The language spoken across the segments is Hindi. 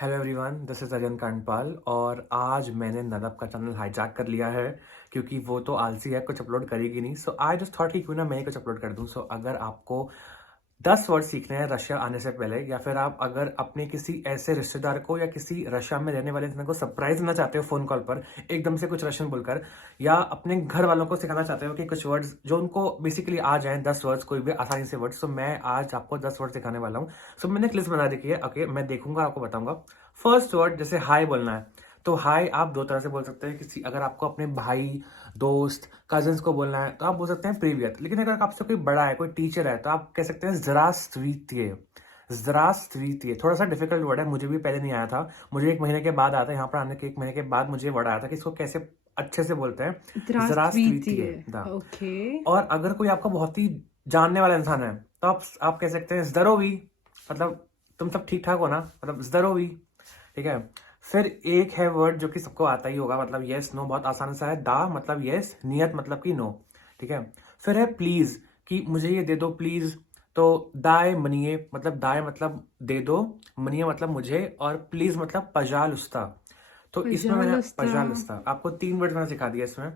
Hello everyone, this is Aryan Kandpal और आज मैंने नदब का चैनल हाईजैक कर लिया है क्योंकि वो तो आलसी है, कुछ अपलोड करेगी नहीं। सो आई जस्ट थॉट कि क्यों ना मैं ही कुछ अपलोड कर दूं। सो अगर आपको 10 वर्ड सीखने हैं रशिया आने से पहले, या फिर आप अगर अपने किसी ऐसे रिश्तेदार को या किसी रशिया में रहने वाले इंसान को सरप्राइज देना चाहते हो फ़ोन कॉल पर एकदम से कुछ रशियन बोलकर, या अपने घर वालों को सिखाना चाहते हो कि कुछ वर्ड्स जो उनको बेसिकली आ जाएं, 10 वर्ड्स, कोई भी आसानी से वर्ड्स, तो मैं आज आपको 10 वर्ड सिखाने वाला हूँ। सो मैंने एक लिस्ट बना रखी है। ओके, मैं देखूंगा, आपको बताऊंगा। फर्स्ट वर्ड जैसे हाय बोलना है, तो हाय आप दो तरह से बोल सकते हैं। किसी अगर आपको अपने भाई, दोस्त, कजिन्स को बोलना है तो आप बोल सकते हैं प्रीवियत। लेकिन अगर आपसे कोई बड़ा है, कोई टीचर है, तो आप कह सकते हैं ज़रास्त्वित्य। ज़रास्त्वित्य थोड़ा सा डिफिकल्ट वर्ड है, मुझे भी पहले नहीं आया था। मुझे 1 महीने के बाद आया था, यहाँ पर आने के 1 महीने के बाद मुझे वर्ड आया था कि इसको कैसे अच्छे से बोलते हैं। ज़रास्त्वित्य द्रास्त्वितीय। दा। ओके। और अगर कोई आपका बहुत ही जानने वाला इंसान है तो आप कह सकते हैं ज़दरोवी, मतलब तुम सब ठीक ठाक हो ना, मतलब ज़दरोवी। ठीक है। फिर एक है वर्ड जो कि सबको आता ही होगा, मतलब यस नो, बहुत आसान सा है। दा मतलब यस, नियत मतलब कि नो। ठीक है। फिर है प्लीज, कि मुझे ये दे दो प्लीज। तो दाय मनिए, मतलब दाय मतलब दे दो, मनिए मतलब मुझे, और प्लीज मतलब पजालुस्ता। तो इसमें मैंने पजालुस्ता। पजालुस्ता आपको 3 वर्ड मैंने सिखा दिया इसमें।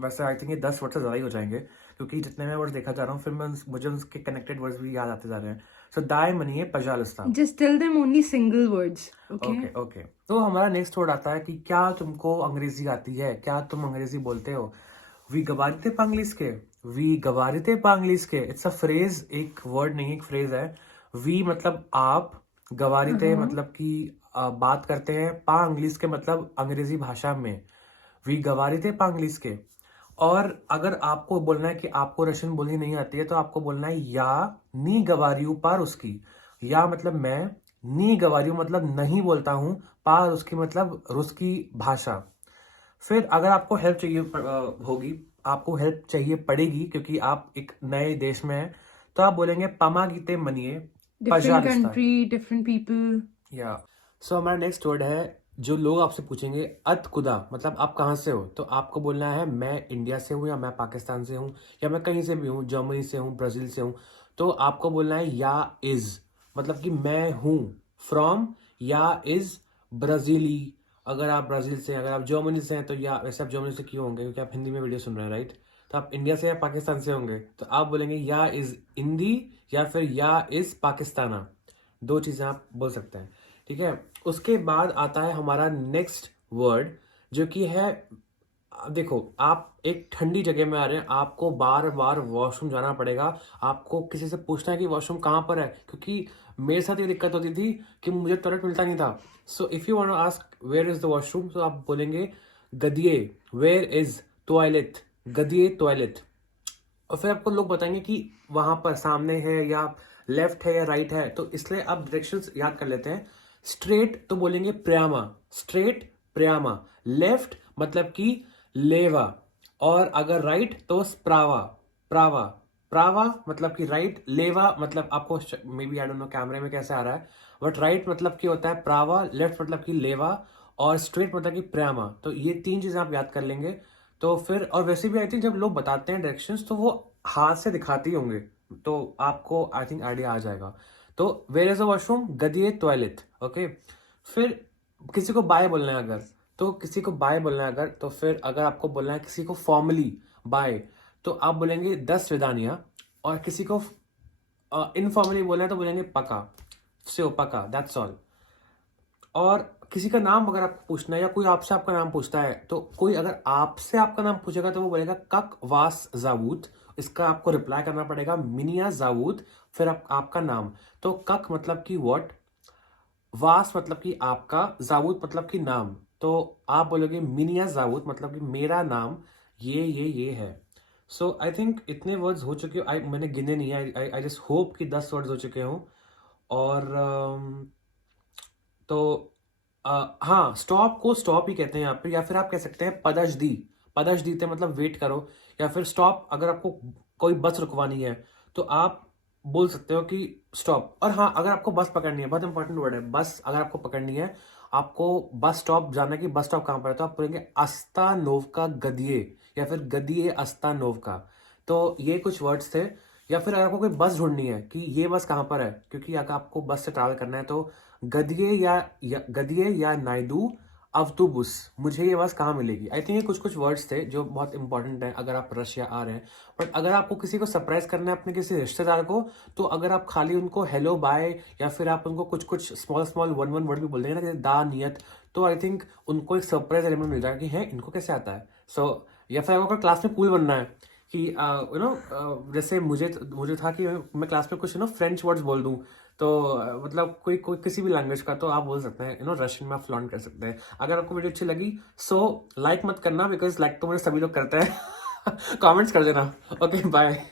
वैसे आई थिंक ये 10 वर्ड से ज़्यादा ही हो जाएंगे क्योंकि जितने मैं वर्ड्स देखा जा रहा हूँ, फिर मैं मुझे उसके कनेक्टेड वर्ड्स भी याद आते जा रहे हैं। सो दाय मनिए पजालुस्ता। Just tell them only single words. Okay. Okay okay, तो हमारा नेक्स्ट वर्ड आता है कि क्या तुमको अंग्रेजी आती है, क्या तुम अंग्रेजी बोलते हो। वी गवारिते पांग्लिस के, वी गवारिते पांग्लिस के। इट्स अ फ्रेज, एक वर्ड नहीं, एक फ्रेज है। वी मतलब आप, गवारिते हाँ। मतलब कि बात करते हैं, पांग्लिस के मतलब अंग्रेजी भाषा में। वी गवारिते पांग्लिस के। और अगर आपको बोलना है कि आपको रशियन बोलनी नहीं आती है, तो आपको बोलना है या नी गवारियू पार उसकी। या मतलब मैं, नी गवारियू मतलब नहीं बोलता हूं, पार उसकी मतलब रूस की भाषा। फिर अगर आपको हेल्प चाहिए होगी, आपको हेल्प चाहिए पड़ेगी क्योंकि आप एक नए देश में हैं, तो आप बोलेंगे पमागीते मनिए डिफरेंट पजालिस्ता। Country, different people. या सो हमारा नेक्स्ट वर्ड है, जो लोग आपसे पूछेंगे अत खुदा, मतलब आप कहाँ से हो, तो आपको बोलना है मैं इंडिया से हूँ, या मैं पाकिस्तान से हूँ, या मैं कहीं से भी हूँ, जर्मनी से हूँ, ब्राज़ील से हूँ। तो आपको बोलना है या इज, मतलब कि मैं हूँ फ्रॉम, या इज ब्राज़ीली। अगर आप ब्राज़ील से हैं, अगर आप जर्मनी से हैं तो या, वैसे आप जर्मनी से क्यों होंगे क्योंकि आप हिंदी में वीडियो सुन रहे हैं, राइट। तो आप इंडिया से या पाकिस्तान से होंगे तो आप बोलेंगे या इज हिंदी, या फिर या इज पाकिस्ताना। दो चीज़ें आप बोल सकते हैं। ठीक है। उसके बाद आता है हमारा नेक्स्ट वर्ड, जो कि है, देखो आप एक ठंडी जगह में आ रहे हैं, आपको बार बार वॉशरूम जाना पड़ेगा। आपको किसी से पूछना है कि वॉशरूम कहाँ पर है, क्योंकि मेरे साथ ये दिक्कत होती थी कि मुझे टॉयलेट मिलता नहीं था। So if you want to ask where is the washroom, तो आप बोलेंगे गदिए, वेयर इज टॉयलेट, गदिए टॉयलेट। और फिर आपको लोग बताएंगे कि वहां पर सामने है, या लेफ्ट है, या राइट है, तो इसलिए आप डायरेक्शंस याद कर लेते हैं। स्ट्रेट तो बोलेंगे प्रियामा, स्ट्रेट प्रियामा। लेफ्ट मतलब कि लेवा। और अगर राइट तो स्प्रावा, प्रावा। प्रावा मतलब कि राइट, लेवा मतलब आपको maybe I don't know कैमरे में कैसे आ रहा है, बट राइट मतलब कि होता है प्रावा, लेफ्ट मतलब कि लेवा, और स्ट्रेट मतलब कि प्रियामा। तो ये 3 चीजें आप याद कर लेंगे। तो फिर, और वैसे भी आई थिंक जब लोग बताते हैं डायरेक्शंस तो वो हाथ से दिखाते ही होंगे, तो आपको आई थिंक आइडिया आ जाएगा। तो वेयर इज अ वॉशरूम, गदिए टॉयलेट। ओके। फिर किसी को बाय बोलना है अगर, तो किसी को बाय बोलना है अगर, तो फिर अगर आपको बोलना है किसी को फॉर्मली बाय, तो आप बोलेंगे 10 विदानिया। और किसी को इनफॉर्मली बोलना है तो बोलेंगे पका, से पका, दैट्स ऑल। और किसी का नाम अगर आपको पूछना है, या कोई आपसे आपका नाम पूछता है, तो कोई अगर आपसे आपका नाम पूछेगा तो वो बोलेगा कक वास जावूत। इसका आपको रिप्लाई करना पड़ेगा मिनिया जावूत, फिर आपका नाम। तो कक मतलब कि व्हाट, वास मतलब कि आपका, जावूत मतलब कि नाम। तो आप बोलोगे मिनिया जावूत मतलब कि मेरा नाम ये है। सो आई थिंक इतने वर्ड्स हो चुके, मैंने गिने नहीं है। आई जस्ट होप कि 10 वर्ड्स हो चुके हों। और तो हाँ, स्टॉप को स्टॉप ही कहते हैं यहाँ पे, या फिर आप कह सकते हैं पदशदी। पदशदीते मतलब वेट करो, या फिर स्टॉप अगर आपको कोई बस रुकवानी है तो आप बोल सकते हो कि स्टॉप। और हाँ, अगर आपको बस पकड़नी है, बहुत इंपॉर्टेंट वर्ड है बस, अगर आपको पकड़नी है, आपको बस स्टॉप जाना है कि बस स्टॉप कहाँ पर है, तो आप बोलेंगे अस्तानोवका गदिये, या फिर गदिये अस्तानोवका। तो ये कुछ वर्ड्स थे या फिर अगर आपको कोई बस ढूंढनी है कि ये बस कहाँ पर है, क्योंकि अगर आपको बस से ट्रैवल करना है तो गदिये या नायडू अवतुबुस, मुझे ये बस कहाँ मिलेगी। आई थिंक ये कुछ कुछ वर्ड्स थे जो बहुत इंपॉर्टेंट हैं अगर आप रशिया आ रहे हैं। बट अगर आपको किसी को सरप्राइज करना है अपने किसी रिश्तेदार को, तो अगर आप खाली उनको हेलो बाय या फिर आप उनको कुछ कुछ small small one one word भी बोल देंगे ना, जैसे दा नियत, तो आई थिंक उनको एक सरप्राइज एलिमेंट मिल जाएगा कि है इनको कैसे आता है। सो या फिर अगर क्लास में कूल बनना है कि यू नो जैसे मुझे था कि मैं क्लास में कुछ फ्रेंच वर्ड्स बोल दूं, तो मतलब कोई कोई किसी भी लैंग्वेज का, तो आप बोल सकते हैं रशियन में आप फ्लॉन्ट कर सकते हैं। अगर आपको वीडियो अच्छी लगी सो लाइक मत करना, बिकॉज लाइक तो मुझे सभी लोग करते हैं कमेंट्स कर देना। Okay bye.